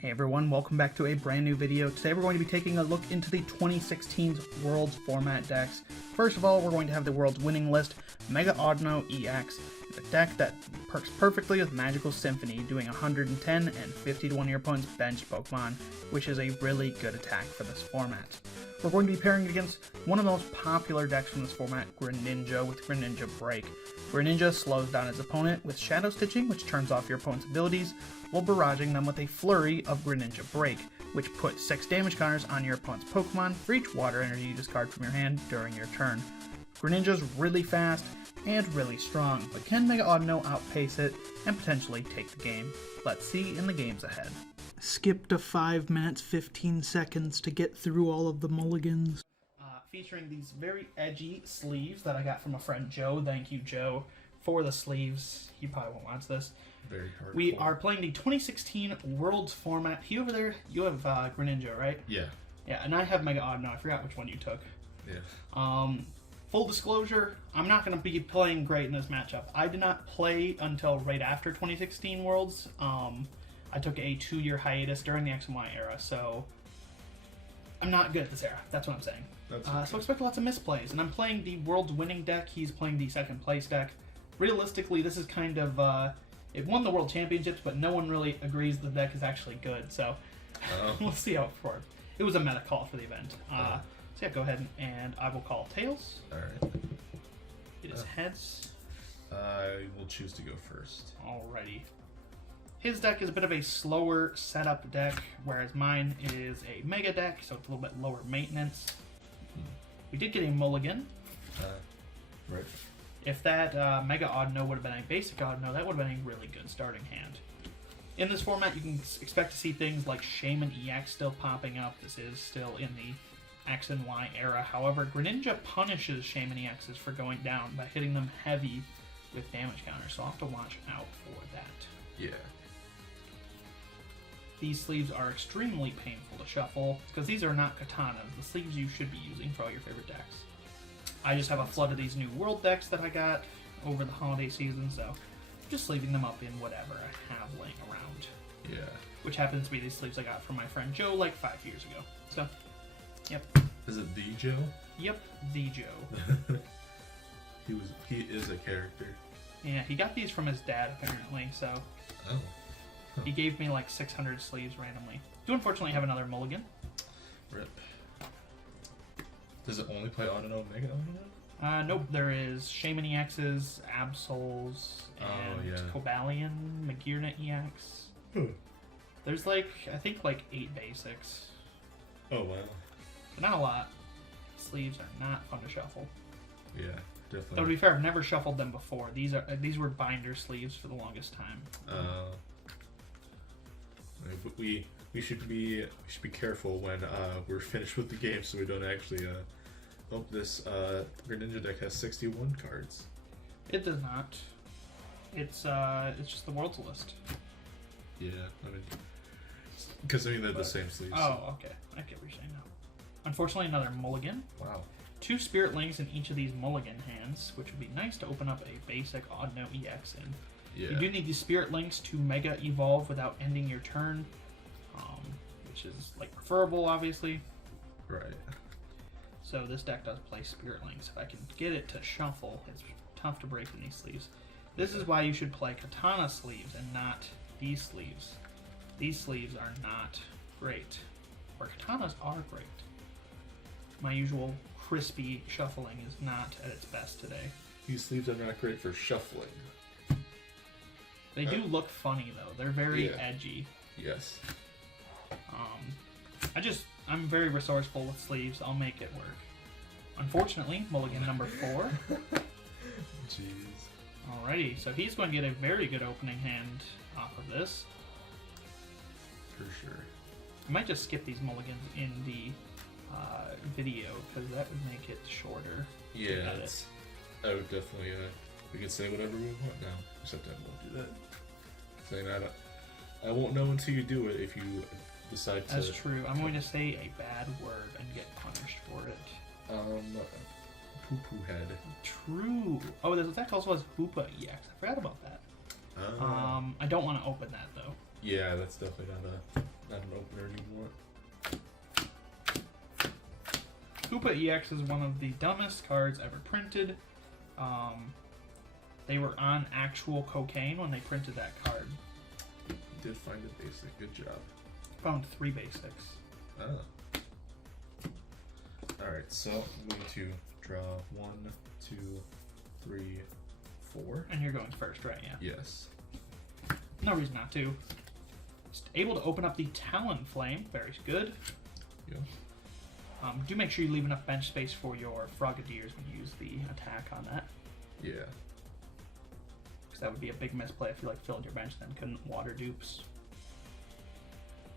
Hey everyone, welcome back to a brand new video. Today we're going to be taking a look into the 2016 Worlds format decks. First of all, we're going to have the World's winning list, Mega Audino EX, a deck that works perfectly with Magical Symphony, doing 110 and 50 to one of your opponent's benched Pokemon, which is a really good attack for this format. We're going to be pairing it against one of the most popular decks from this format, Greninja, with Greninja Break. Greninja slows down its opponent with Shadow Stitching, which turns off your opponent's abilities, while barraging them with a flurry of Greninja Break, which puts 6 damage counters on your opponent's Pokemon for each water energy you discard from your hand during your turn. Greninja's really fast and really strong, but can Mega Audino outpace it and potentially take the game? Let's see in the games ahead. Skip to 5 minutes 15 seconds to get through all of the mulligans. Featuring these very edgy sleeves that I got from a friend Joe. Thank you, Joe, for the sleeves. He probably won't watch this. Very hard. We are playing the 2016 Worlds format. You over there, you have Greninja, right? Yeah. Yeah, and I have Mega Audino. I forgot which one you took. Yeah. Full disclosure, I'm not going to be playing great in this matchup. I did not play until right after 2016 Worlds. I took a 2-year hiatus during the X and Y era, so I'm not good at this era. That's what I'm saying. So expect lots of misplays. And I'm playing the World's winning deck. He's playing the second place deck. Realistically, this is kind of... it won the World Championships, but no one really agrees the deck is actually good. So we'll see how it performs. It was a meta call for the event. So yeah, go ahead and I will call tails. Alright. It is heads. I will choose to go first. Alrighty. His deck is a bit of a slower setup deck, whereas mine is a mega deck, so it's a little bit lower maintenance. We did get a mulligan. Right. If that Mega Audino would have been a basic Audino, that would have been a really good starting hand. In this format, you can expect to see things like Shaman EX still popping up. This is still in the X and Y era. However, Greninja punishes Shaman EXs for going down by hitting them heavy with damage counters, so I'll have to watch out for that. Yeah. These sleeves are extremely painful to shuffle, because these are not katanas, the sleeves you should be using for all your favorite decks. I just have a flood of these new world decks that I got over the holiday season, so just sleeving them up in whatever I have laying around. Yeah. Which happens to be these sleeves I got from my friend Joe like 5 years ago. So, yep. Is it the Joe? Yep, the Joe. He is a character. Yeah, he got these from his dad apparently, so... Oh. Huh. He gave me like 600 sleeves randomly. Do unfortunately have another mulligan. Rip. Does it only play Audino, Mega Audino? Nope, there is Shaman EXs, Absols, and Cobalion, Magirna EX. There's like, I think like 8 basics. Oh wow. So not a lot. Sleeves are not fun to shuffle. Yeah, definitely. Though to be fair, I've never shuffled them before. These were binder sleeves for the longest time. But we should be careful when we're finished with the game, so we don't actually. Oh, this Greninja deck has 61 cards. It does not. It's just the Worlds list. Yeah, I mean, because they're the same sleeves. Oh, okay. I get what you're saying now. Unfortunately, another mulligan. Wow. 2 Spirit Links in each of these mulligan hands, which would be nice to open up a basic Audino EX in. Yeah. You do need these Spirit Links to Mega Evolve without ending your turn, which is like preferable, obviously. Right. So this deck does play Spirit Links. If I can get it to shuffle, it's tough to break in these sleeves. This is why you should play Katana sleeves and not these sleeves. These sleeves are not great, or Katanas are great. My usual crispy shuffling is not at its best today. These sleeves are not great for shuffling. They do look funny though. They're very edgy. Yes. I'm very resourceful with sleeves. I'll make it work. Unfortunately, mulligan number 4. Jeez. Alrighty, so he's going to get a very good opening hand off of this. For sure. I might just skip these mulligans in the video, because that would make it shorter. Yeah, I would definitely, we can say whatever we want now, except I won't do that. Saying I won't know until you do it if you decide to... That's true. I'm going to say a bad word and get punished for it. Poo-poo head. True. Oh, this deck also has Hoopa EX. I forgot about that. I don't want to open that, though. Yeah, that's definitely not Koopa EX is one of the dumbest cards ever printed. They were on actual cocaine when they printed that card. You did find a basic. Good job. Found 3 basics. Oh. Alright, so I'm going to draw 1, 2, 3, 4. And you're going first, right? Yeah. Yes. No reason not to. Just able to open up the Talonflame. Very good. Yeah. Do make sure you leave enough bench space for your Frogadiers when you use the attack on that. Yeah. Because that would be a big misplay if you like filled your bench then couldn't water dupes.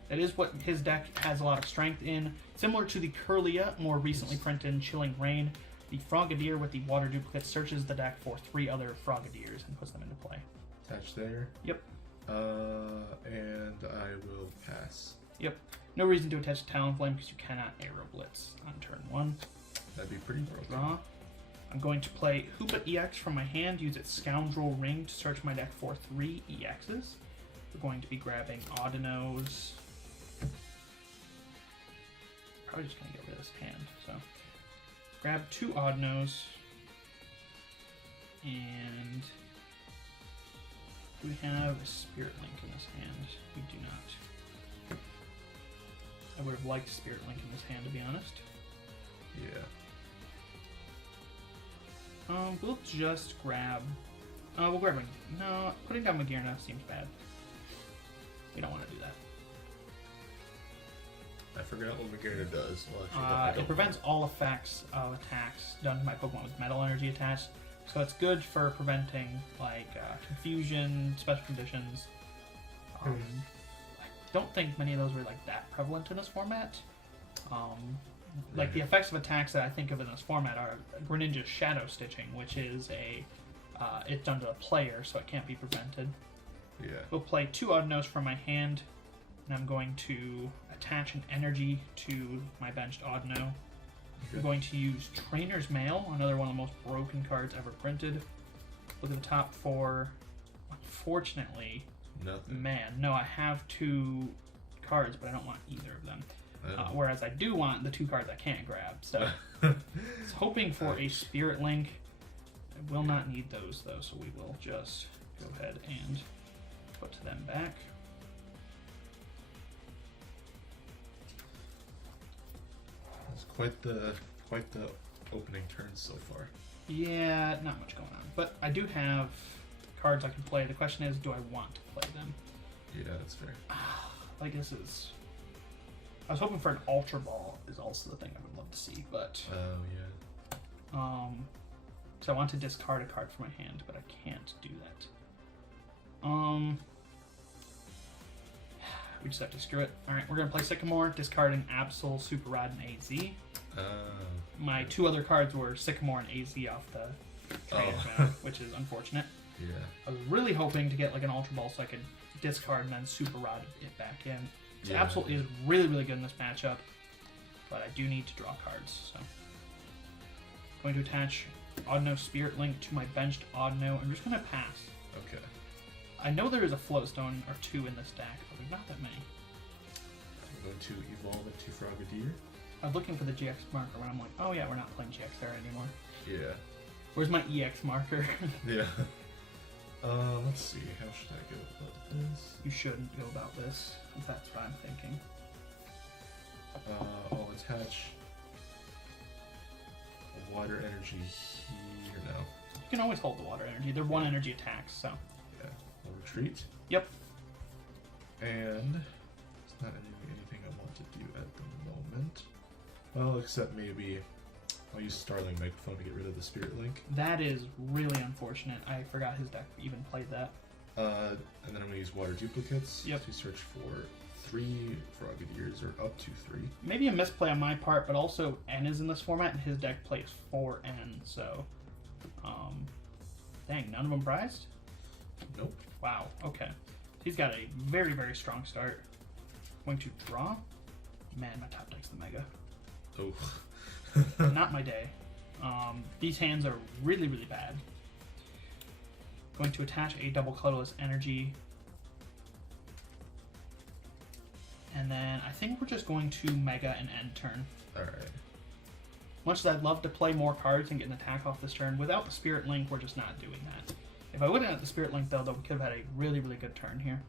It is what his deck has a lot of strength in. Similar to the Curlia, more recently printed in Chilling Rain, the Frogadier with the water duplicate searches the deck for 3 other Frogadiers and puts them into play. Attach there. Yep. And I will pass. Yep. No reason to attach Talonflame because you cannot Aero Blitz on turn 1. That'd be pretty broken. Draw. I'm going to play Hoopa EX from my hand, use its Scoundrel Ring to search my deck for 3 EXs. We're going to be grabbing Audinos. Probably just going to get rid of this hand. So, grab 2 Audinos. And do we have a Spirit Link in this hand? We do not. I would have liked Spirit Link in this hand, to be honest. Yeah. We'll just grab... we'll grab a... No, putting down Magearna seems bad. We don't want to do that. I forgot what Magearna does. Well, it prevents all effects of attacks done to my Pokemon with metal energy attached. So it's good for preventing, like, confusion, special conditions. I don't think many of those were, like, that prevalent in this format. Like, the effects of attacks that I think of in this format are Greninja Shadow Stitching, which is a... it's done to the player, so it can't be prevented. Yeah. We'll play 2 Audinos from my hand, and I'm going to attach an energy to my benched Audino. Okay. I'm going to use Trainer's Mail, another one of the most broken cards ever printed. Look at the top 4. Unfortunately, nothing. Man, no, I have 2 cards, but I don't want either of them. Whereas I do want the 2 cards I can't grab. So, I was hoping for a Spirit Link. I will not need those, though, so we will just go ahead and put them back. It's quite the opening turn so far. Yeah, not much going on. But I do have cards I can play. The question is, do I want to play them? Yeah, that's fair. Like, this is... I was hoping for an Ultra Ball is also the thing I would love to see, but... Oh, yeah. So I want to discard a card from my hand, but I can't do that. We just have to screw it. Alright, we're going to play Sycamore, discarding Absol, Super Rod, and AZ. My 2 other cards were Sycamore and AZ off the trade which is unfortunate. Yeah. I was really hoping to get like an Ultra Ball so I could discard and then Super Rod it back in. So Yeah. Absol is really, really good in this matchup, but I do need to draw cards. So, going to attach Audino Spirit Link to my benched Audino. I'm just going to pass. Okay. I know there is a Floatstone or 2 in this deck, but there's not that many. I'm going to evolve it to Frogadier. I was looking for the GX marker when I'm like, oh yeah, we're not playing GX there anymore. Yeah. Where's my EX marker? Yeah. Let's see. How should I go about this? You shouldn't go about this, if that's what I'm thinking. I'll attach a water energy here now. You can always hold the water energy. They're 1 energy attacks, so. Yeah. I'll retreat. Yep. And it's not anything I want to do at the moment. Well, except maybe I'll use Starling Megaphone to get rid of the Spirit Link. That is really unfortunate. I forgot his deck even played that. And then I'm going to use Water Duplicates Yep. to search for 3 Frogadiers, or up to 3. Maybe a misplay on my part, but also N is in this format, and his deck plays 4 N, so... dang, none of them prized? Nope. Wow, okay. He's got a very, very strong start. Going to draw. Man, my top deck's the Mega. Oh. Not my day. These hands are really, really bad. Going to attach a double colorless energy. And then I think we're just going to Mega and end turn. Alright. Much as I'd love to play more cards and get an attack off this turn, without the Spirit Link, we're just not doing that. If I would have had the Spirit Link, though, we could have had a really, really good turn here.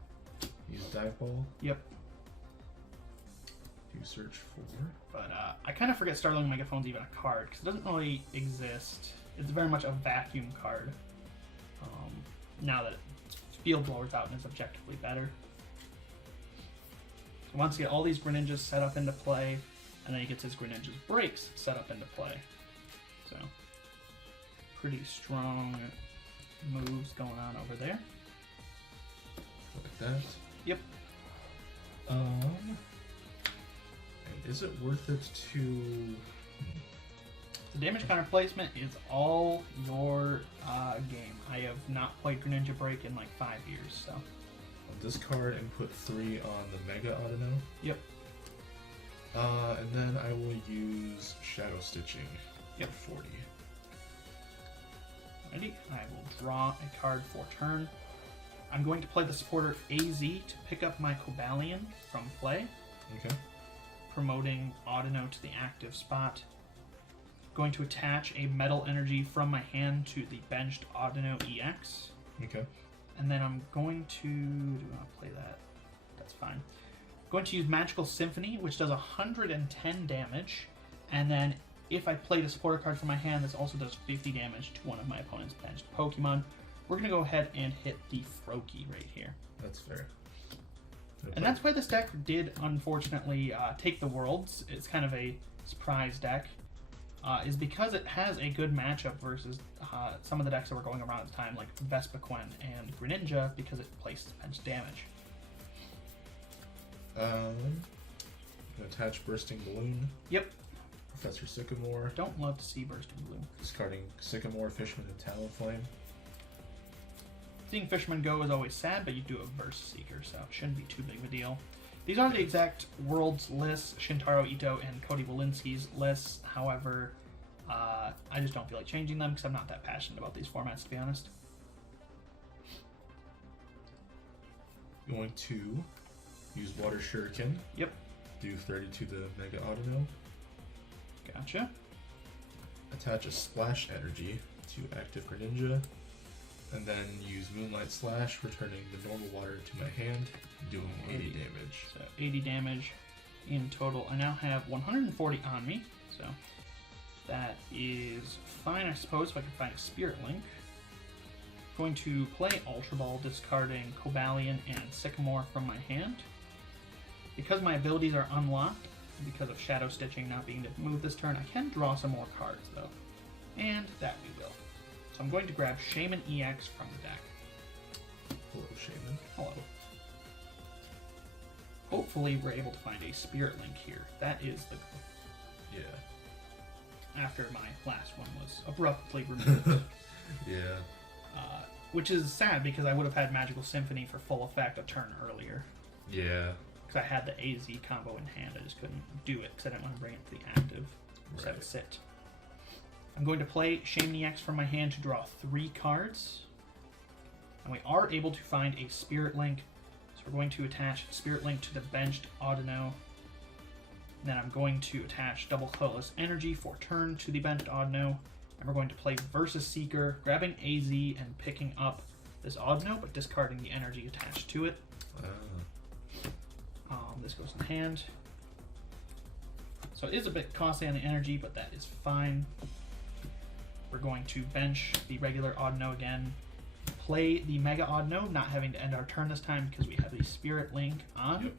Use Dive Ball. Yep. You search for. But I kind of forget Starling Megaphone's even a card, because it doesn't really exist. It's very much a vacuum card. Now that Field Blower's out and is objectively better. So once you get all these Greninjas set up into play, and then he gets his Greninja's Breaks set up into play. So, pretty strong moves going on over there. Like that. Yep. And is it worth it to... The damage counter placement is all your game. I have not played Greninja Break in like 5 years, so. I'll discard and put 3 on the Mega Audino. Yep. And then I will use Shadow Stitching. Yep. 40. Alrighty, I will draw a card for turn. I'm going to play the supporter AZ to pick up my Cobalion from play. Okay. Promoting Audino to the active spot. Going to attach a Metal Energy from my hand to the benched Audino EX. Okay. And then I'm going to... Do I want to play that? That's fine. Going to use Magical Symphony, which does 110 damage. And then if I play the supporter card from my hand, this also does 50 damage to one of my opponent's benched Pokemon. We're going to go ahead and hit the Froakie right here. That's fair. And that's why this deck did, unfortunately, take the Worlds. It's kind of a surprise deck. Is because it has a good matchup versus some of the decks that were going around at the time, like Vespiquen and Greninja, because it places bench damage. Attach Bursting Balloon. Yep. Professor Sycamore. Don't love to see Bursting Balloon. Discarding Sycamore, Fishman, and Talonflame. Seeing Fishman go is always sad, but you do a Verse Seeker, so it shouldn't be too big of a deal. These are the exact Worlds lists, Shintaro Ito and Cody Walensky's lists. However, I just don't feel like changing them because I'm not that passionate about these formats, to be honest. Going to use Water Shuriken. Yep. Do 30 to the Mega Audino. Gotcha. Attach a Splash Energy to active Greninja. And then use Moonlight Slash, returning the normal water to my hand, doing 80 damage. So 80 damage in total. I now have 140 on me, so that is fine, I suppose, if I can find a Spirit Link. Going to play Ultra Ball, discarding Cobalion and Sycamore from my hand. Because my abilities are unlocked, because of Shadow Stitching not being able to move this turn, I can draw some more cards, though. And that we will. So I'm going to grab Shaman EX from the deck. Hello, Shaman. Hello. Hopefully we're able to find a Spirit Link here. That is the goal. Yeah. After my last one was abruptly removed. Yeah. Which is sad because I would have had Magical Symphony for full effect a turn earlier. Yeah. Because I had the AZ combo in hand. I just couldn't do it because I didn't want to bring it to the active. Just have it sit. I'm going to play Shaman EX from my hand to draw 3 cards. And we are able to find a Spirit Link. So we're going to attach Spirit Link to the benched Audino. And then I'm going to attach Double Colorless Energy for turn to the benched Audino. And we're going to play Versus Seeker, grabbing AZ and picking up this Audino, but discarding the energy attached to it. This goes in hand. So it is a bit costly on the energy, but that is fine. We're going to bench the regular Audino again, play the Mega Audino, not having to end our turn this time because we have the Spirit Link on. Yep.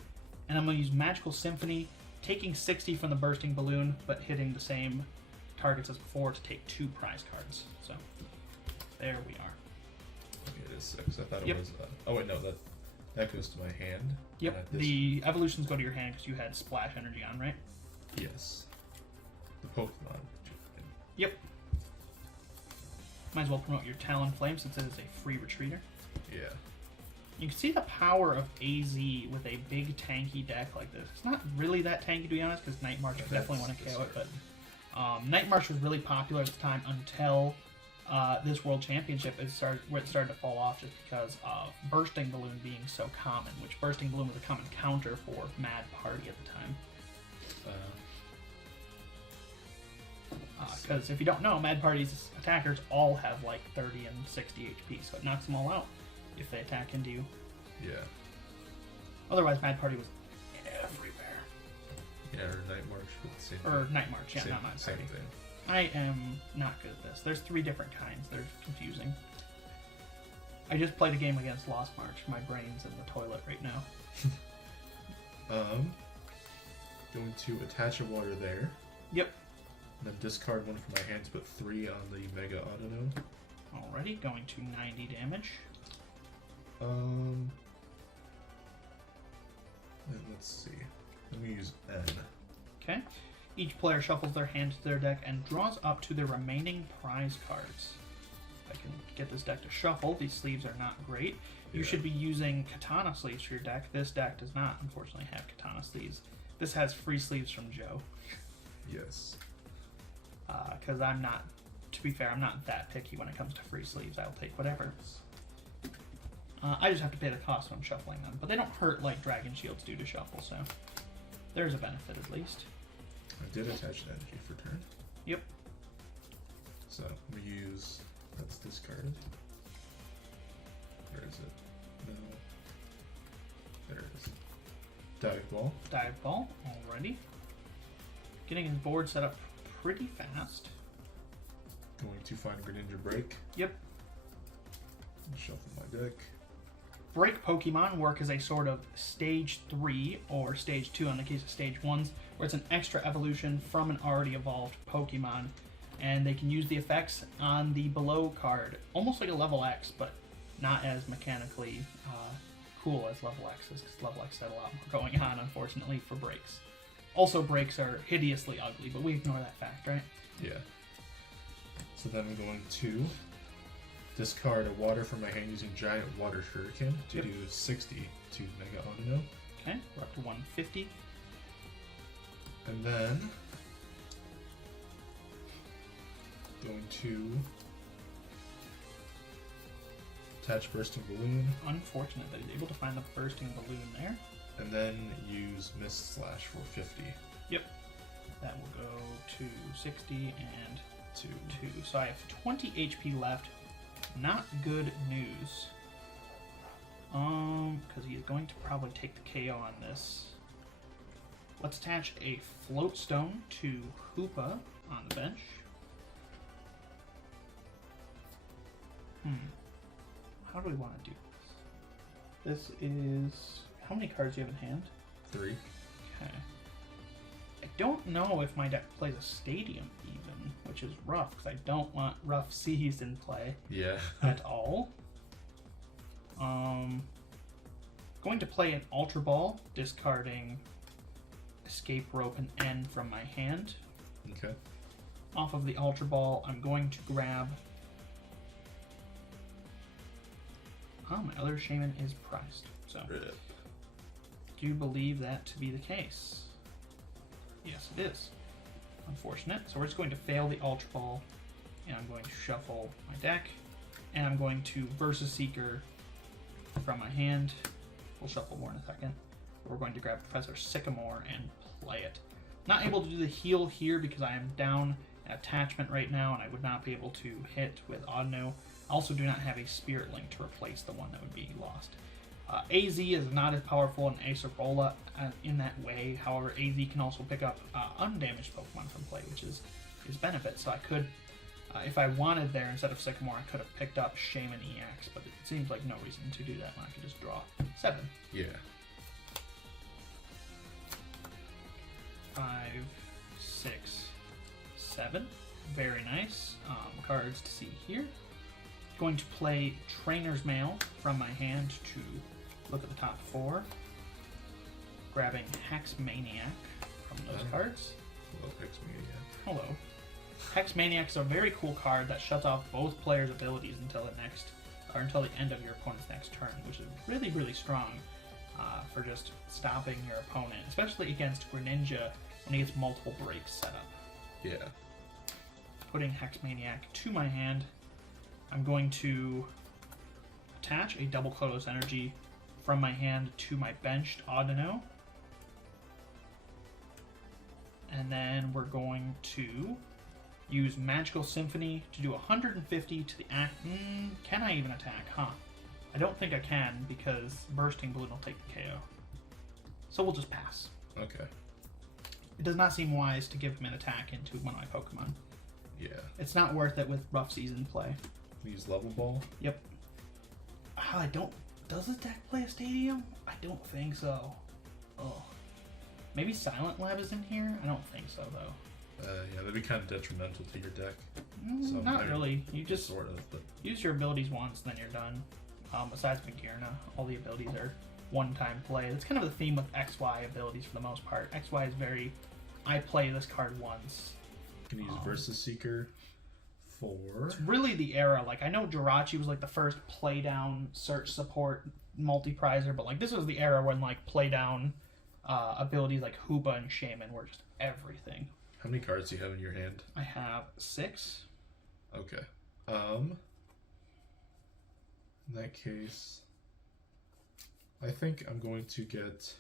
And I'm going to use Magical Symphony, taking 60 from the Bursting Balloon, but hitting the same targets as before to take 2 prize cards. So there we are. Okay, it is 6. I thought it was... oh wait, no, that goes to my hand. Yep, the evolutions go to your hand because you had Splash Energy on, right? Yes. The Pokemon. Yep. Might as well promote your Talonflame since it is a free retreater. Yeah. You can see the power of AZ with a big tanky deck like this. It's not really that tanky, to be honest, because Night March definitely want to KO it, but Night March was really popular at the time until this World Championship where it started to fall off just because of Bursting Balloon being so common, which Bursting Balloon was a common counter for Mad Party at the time. because if you don't know, Mad Party's attackers all have like 30 and 60 HP, so it knocks them all out if they attack into you. Yeah. Otherwise, Mad Party was everywhere. Yeah, or Night March with the same Or thing. Night March, yeah, Same- not Mad Party. Same thing. I am not good at this. There's 3 different kinds. They're confusing. I just played a game against Lost March. My brain's in the toilet right now. Going to attach a water there. Yep. And then discard one from my hand to put 3 on the Mega Audino. Alrighty, going to 90 damage. And let's see. Let me use N. Okay. Each player shuffles their hand to their deck and draws up to their remaining prize cards. If I can get this deck to shuffle, these sleeves are not great. You should be using katana sleeves for your deck. This deck does not, unfortunately, have katana sleeves. This has free sleeves from Joe. Yes. Because I'm not, to be fair, I'm not that picky when it comes to free sleeves. I'll take whatever. I just have to pay the cost when I'm shuffling them. But they don't hurt like Dragon Shields do to shuffle, so there's a benefit at least. I did attach an energy for turn. Yep. So we use, that's discarded. Where is it? No. There it is. Dive Ball. Dive Ball, already. Getting his board set up pretty fast. Going to find Greninja Break. Yep. Shuffle my deck. Break Pokemon work as a sort of stage 3 or stage 2 in the case of stage 1s, where it's an extra evolution from an already evolved Pokemon, and they can use the effects on the below card, almost like a level X, but not as mechanically cool as level X's, because level X had a lot more going on, unfortunately, for breaks. Also, breaks are hideously ugly, but we ignore that fact, right? Yeah. So then I'm going to discard a water from my hand using Giant Water Shuriken to do 60 to Mega Audino. Okay, we're up to 150. And then going to attach Bursting Balloon. Unfortunate that he's able to find the bursting balloon there. And then use Mist Slash for 50. Yep. That will go to 60 and 2. 2. So I have 20 HP left. Not good news. Because he is going to probably take the KO on this. Let's attach a Float Stone to Hoopa on the bench. How do we want to do this? This is... How many cards do you have in hand? 3. Okay. I don't know if my deck plays a Stadium even, which is rough, because I don't want rough seas in play Yeah. at all. Going to play an Ultra Ball, discarding Escape Rope and N from my hand. Okay. Off of the Ultra Ball, I'm going to grab... Oh, my other Shaman is priced, so... Rip. Do you believe that to be the case? Yes, it is. Unfortunate. So we're just going to fail the Ultra Ball, and I'm going to shuffle my deck, and I'm going to Versus Seeker from my hand. We'll shuffle more in a second. We're going to grab Professor Sycamore and play it. Not able to do the heal here because I am down an attachment right now, and I would not be able to hit with Audino. I also do not have a Spirit Link to replace the one that would be lost. AZ is not as powerful in Acerola in that way. However, AZ can also pick up undamaged Pokemon from play, which is his benefit. So I could, if I wanted there, instead of Sycamore, I could have picked up Shaman EX, but it seems like no reason to do that when I could just draw 7. Yeah. 5, 6, 7. Very nice. Cards to see here. Going to play Trainer's Mail from my hand to look at the top 4. Grabbing Hex Maniac from those cards. Hello, Hex Maniac. Hello. Hex Maniac is a very cool card that shuts off both players' abilities until the end of your opponent's next turn, which is really, really strong for just stopping your opponent, especially against Greninja when he gets multiple breaks set up. Yeah. Putting Hex Maniac to my hand, I'm going to attach a double colorless energy from my hand to my benched Audino. And then we're going to Use Magical Symphony to do 150 to the act. Can I even attack? Huh. I don't think I can because Bursting Balloon will take the KO. So we'll just pass. Okay. It does not seem wise to give him an attack into one of my Pokemon. Yeah. It's not worth it with rough season play. Use Level Ball? Yep. I don't... Does this deck play a Stadium? I don't think so. Oh. Maybe Silent Lab is in here? I don't think so, though. Yeah, that'd be kind of detrimental to your deck. Not really. You just sort of, but... use your abilities once, and then you're done. Besides Magirna, all the abilities are one-time play. That's kind of the theme with XY abilities for the most part. XY is very... I play this card once. You can use Versus Seeker for... It's really the era. Like, I know Jirachi was like the first play-down search support multi-prizer, but like this was the era when like play-down abilities like Hooba and Shaman were just everything. How many cards do you have in your hand? I have 6. Okay. In that case, I think I'm going to get...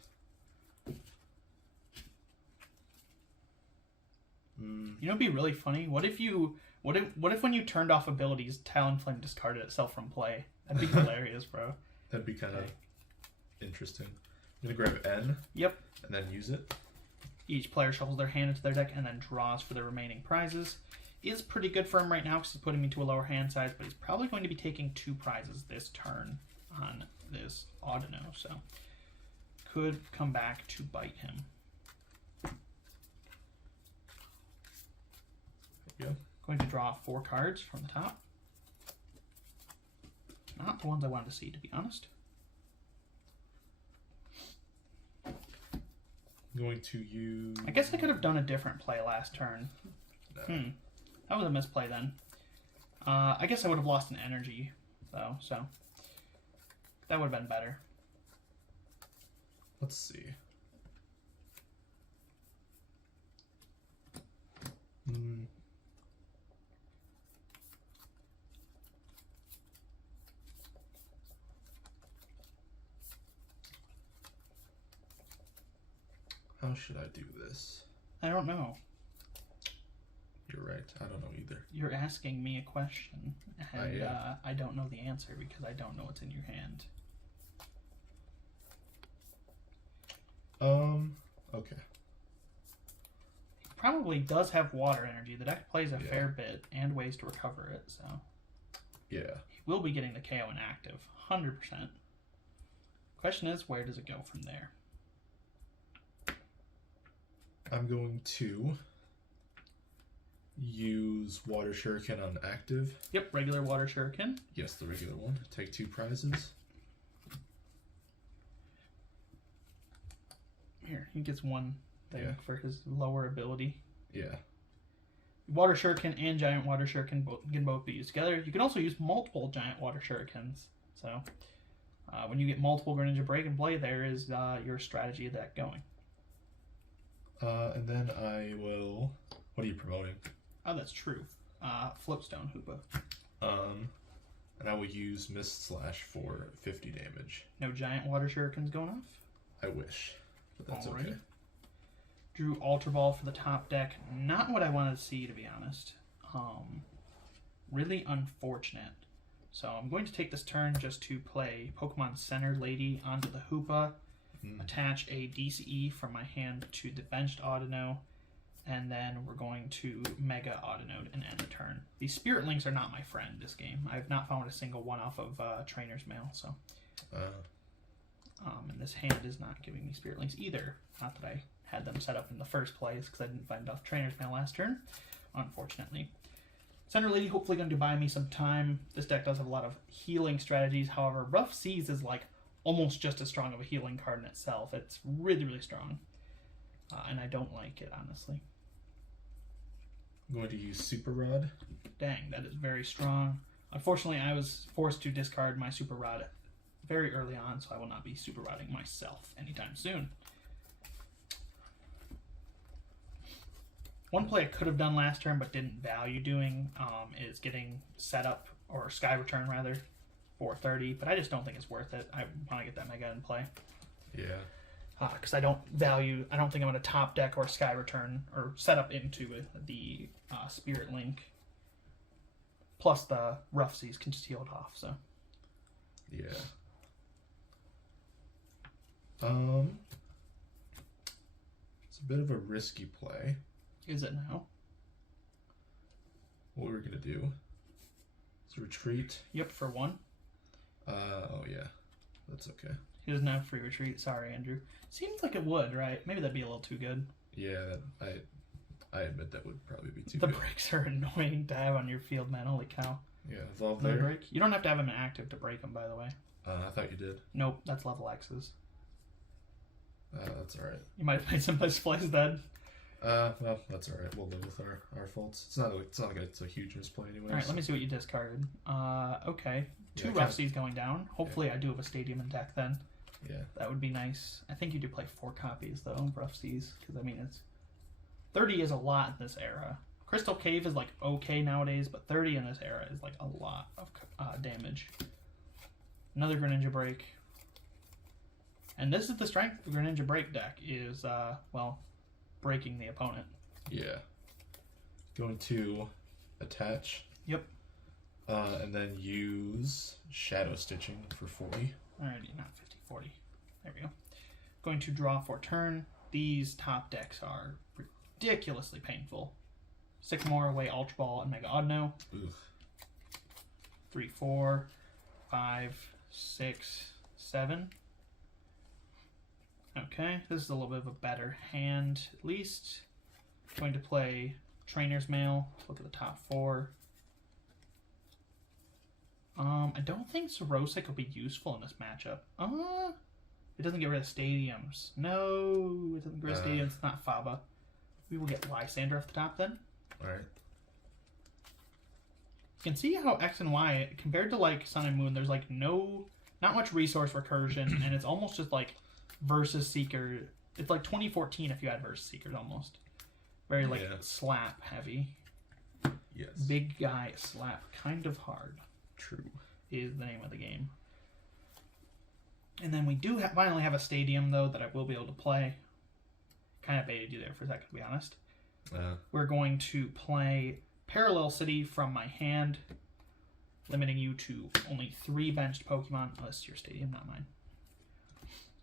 You know, it'd be really funny. What if when you turned off abilities, Talonflame discarded itself from play? That'd be hilarious, bro. That'd be kind of interesting. I'm gonna grab N. Yep. And then use it. Each player shuffles their hand into their deck and then draws for the remaining prizes. Is pretty good for him right now because he's putting me to a lower hand size, but he's probably going to be taking 2 prizes this turn on this Audino, so could come back to bite him. There you go. Going to draw 4 cards from the top. Not the ones I wanted to see, to be honest. I'm going to use... I guess I could have done a different play last turn. No. That was a misplay then. I guess I would have lost an energy, though, so that would have been better. Let's see. How should I do this? I don't know. You're right. I don't know either. You're asking me a question, and I don't know the answer because I don't know what's in your hand. Okay. Probably does have water energy. The deck plays a fair bit and ways to recover it, so... Yeah. He will be getting the KO inactive, 100%. Question is, where does it go from there? I'm going to use Water Shuriken on active. Yep, regular Water Shuriken. Yes, the regular one. Take 2 prizes. Here, he gets 1 thing for his lower ability. Yeah. Water Shuriken and Giant Water Shuriken can both be used together. You can also use multiple Giant Water Shurikens. So, when you get multiple Greninja Break and Play, there is your strategy of that going. And then I will... What are you promoting? Oh, that's true. Flipstone Hoopa. And I will use Mist Slash for 50 damage. No Giant Water Shurikens going off? I wish, but that's Alright. okay. Drew Ultra Ball for the top deck. Not what I wanted to see, to be honest. Really unfortunate. So I'm going to take this turn just to play Pokemon Center Lady onto the Hoopa. Attach a DCE from my hand to the benched Audino, and then we're going to Mega Audino and end the turn. These Spirit Links are not my friend this game. I've not found a single one off of Trainer's Mail, so... and this hand is not giving me Spirit Links either. Not that I had them set up in the first place, because I didn't find off Trainer's Mail last turn, unfortunately. Center Lady hopefully going to buy me some time. This deck does have a lot of healing strategies, however, Rough Seas is like almost just as strong of a healing card in itself. It's really, really strong. And I don't like it, honestly. I'm going to use Super Rod. Dang, that is very strong. Unfortunately, I was forced to discard my Super Rod very early on, so I will not be Super Rodding myself anytime soon. One play I could have done last turn but didn't value doing is getting set up, or Sky Return rather, for 30, but I just don't think it's worth it. I want to get that Mega in play. Yeah. Because I don't think I'm going to top deck or Sky Return or set up into the Spirit Link. Plus the Rough Seas can just heal it off, so. Yeah. It's a bit of a risky play. Is it now? What we're gonna do is retreat. Yep, for 1. Oh yeah, that's okay. He doesn't have free retreat. Sorry, Andrew. Seems like it would, right? Maybe that'd be a little too good. Yeah, I admit that would probably be too good. good. The breaks are annoying to have on your field, man. Holy cow. Yeah, evolve there. Break. You don't have to have him active to break them, by the way. I thought you did. Nope, that's level X's. That's alright. You might have played some displays then. Well, that's alright. We'll live with our faults. It's not like it's a huge misplay anyway. Alright, let me see what you discarded. Okay. 2 Rough Seas going down. Hopefully I do have a Stadium in deck then. Yeah. That would be nice. I think you do play 4 copies, though, of Rough Seas. Because, I mean, it's... 30 is a lot in this era. Crystal Cave is, like, okay nowadays, but 30 in this era is, like, a lot of damage. Another Greninja break. And this is the strength of the Greninja break deck, is, well, breaking the opponent. Yeah. Going to attach. Yep. And then use Shadow Stitching for 40. Alrighty, not 50, 40. There we go. Going to draw for turn. These top decks are ridiculously painful. Sycamore away Ultra Ball and Mega Audino. Ugh. 3, 4, 5, 6, 7. Okay, this is a little bit of a better hand, at least. Going to play Trainer's Mail. Let's look at the top 4. I don't think Sorosic will be useful in this matchup. It doesn't get rid of stadiums. No, it doesn't get rid of stadiums. It's not Faba. We will get Lysander off the top then. Alright. You can see how X and Y, compared to like Sun and Moon, there's like not much resource recursion, and it's almost just like Versus Seeker. It's like 2014 if you had Versus Seekers almost. Very like slap heavy. Yes. Big guy slap kind of hard. True. Is the name of the game. And then we do finally have a stadium, though, that I will be able to play. Kind of baited you there for a second, to be honest. We're going to play Parallel City from my hand, limiting you to only 3 benched Pokemon. Oh, this is your stadium, not mine.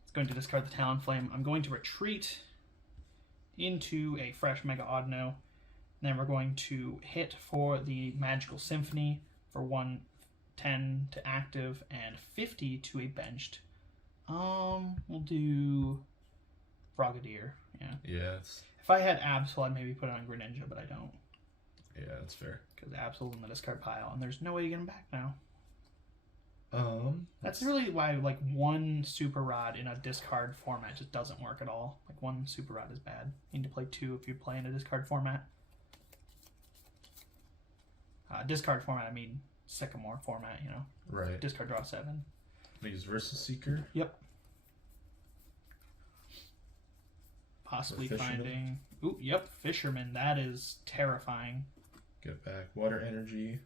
It's going to discard the Talonflame. I'm going to retreat into a fresh Mega Audino. And then we're going to hit for the Magical Symphony for 110 to active and 50 to a benched. We'll do Frogadier. Yeah. Yeah. If I had Absol, I'd maybe put it on Greninja, but I don't. Yeah, that's fair. Because Absol's in the discard pile, and there's no way to get him back now. That's really why like 1 Super Rod in a discard format just doesn't work at all. Like 1 Super Rod is bad. You need to play 2 if you play in a discard format. Discard format, I mean Sycamore format, you know. Right. Discard draw 7. We use Versus Seeker. Yep. Possibly finding... Ooh, yep, Fisherman. That is terrifying. Get back Water Energy,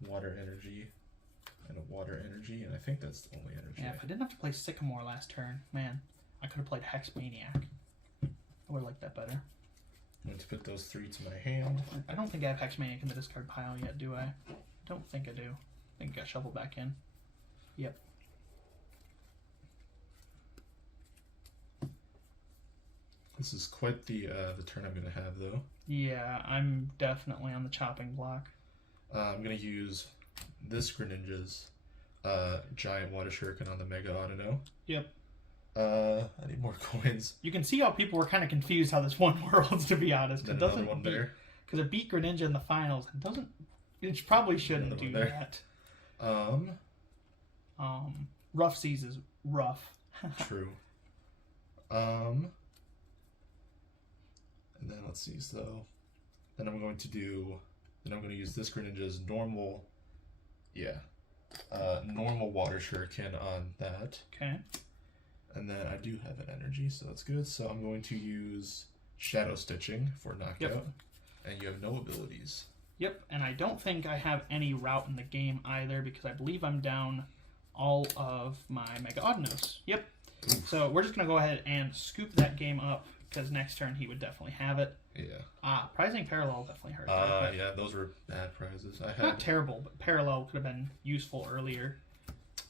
and a Water Energy, and I think that's the only energy. Yeah, if I didn't have to play Sycamore last turn, man, I could have played Hex Maniac. I would have liked that better. I'm going to put those 3 to my hand. I don't think I have Hex Maniac in the discard pile yet, do I? I don't think I do. I think I got shuffled back in. Yep. This is quite the turn I'm going to have, though. Yeah, I'm definitely on the chopping block. I'm going to use this Greninja's Giant Water Shuriken on the Mega Audino. Yep. I need more coins. You can see how people were kind of confused how this one Worlds, to be honest. Then another one there. Because it beat Greninja in the finals. It probably shouldn't do that. Rough Seas is rough. True. And then let's see, so then I'm going to use this Greninja's normal Water Shuriken on that. Okay. And then I do have an energy, so that's good. So I'm going to use Shadow Stitching for knockout. Yep. And you have no abilities. Yep, and I don't think I have any route in the game either because I believe I'm down all of my Mega Audinos. Yep. So we're just going to go ahead and scoop that game up, because next turn he would definitely have it. Yeah. Prizing Parallel definitely hurt. Yeah, those were bad prizes. I had not terrible, but Parallel could have been useful earlier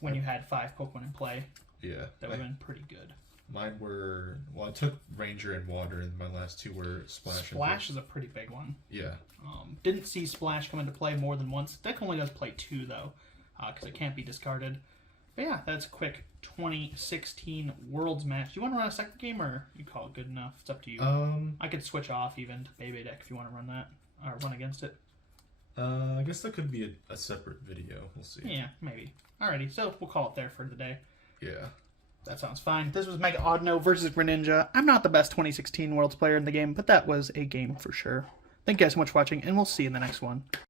when you had 5 Pokemon in play. Yeah. That would have been pretty good. Mine were... Well, I took Ranger and Water, and my last 2 were Splash. Splash is a pretty big one. Yeah. Didn't see Splash come into play more than once. Deck only does play 2, though, because it can't be discarded. But yeah, that's a quick 2016 Worlds match. Do you want to run a second game, or you call it good enough? It's up to you. I could switch off even to Bebe deck if you want to run that, or run against it. I guess that could be a separate video. We'll see. Yeah, maybe. Alrighty, so we'll call it there for the day. Yeah. That sounds fine. This was Mega Audino versus Greninja. I'm not the best 2016 Worlds player in the game, but that was a game for sure. Thank you guys so much for watching, and we'll see you in the next one.